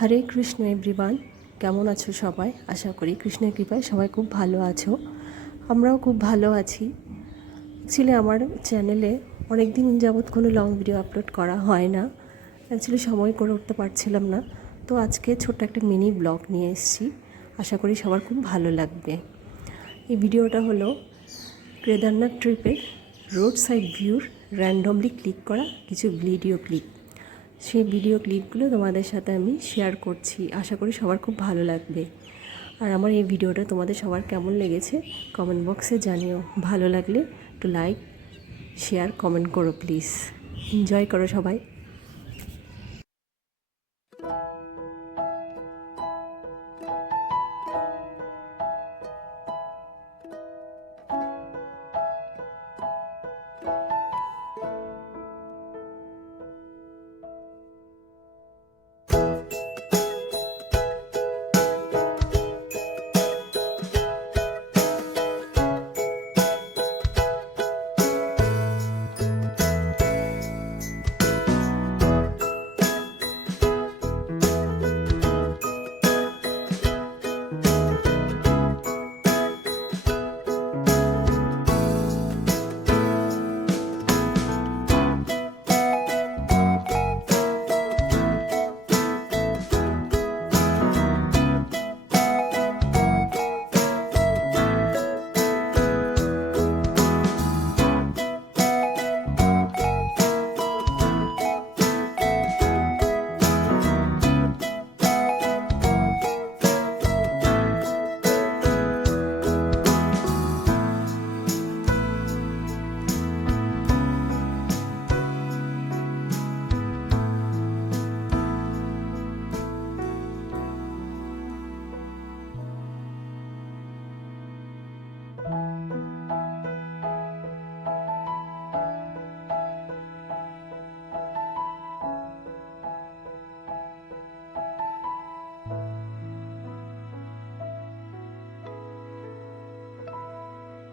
হরে Krishna everyone, কেমন আছো সবাই? আশা করি কৃষ্ণের কৃপায় সবাই খুব ভালো আছো। আমরাও খুব ভালো আছি। অ্যাকচুয়ালি আমার চ্যানেলে অনেক দিন যাবৎ কোনো লং ভিডিও আপলোড করা হয় না। অ্যাকচুয়ালি সময় করে উঠতে পারছিলাম না, তো আজকে ছোট্ট একটা মিনি ব্লগ নিয়ে এসেছি। আশা করি সবার খুব ভালো লাগবে। এই ভিডিওটা হলো কেদারনাথ ট্রিপের রোড সাইড ভিউর র্যান্ডমলি ক্লিক করা কিছু ভিডিও ক্লিপ। সেই ভিডিও ক্লিপগুলো তোমাদের সাথে আমি শেয়ার করছি। আশা করি সবার খুব ভালো লাগবে। আর আমার এই ভিডিওটা তোমাদের সবার কেমন লেগেছে কমেন্ট বক্সে জানিও। ভালো লাগলে একটু লাইক, শেয়ার, কমেন্ট করো প্লিজ। এনজয় করো সবাই।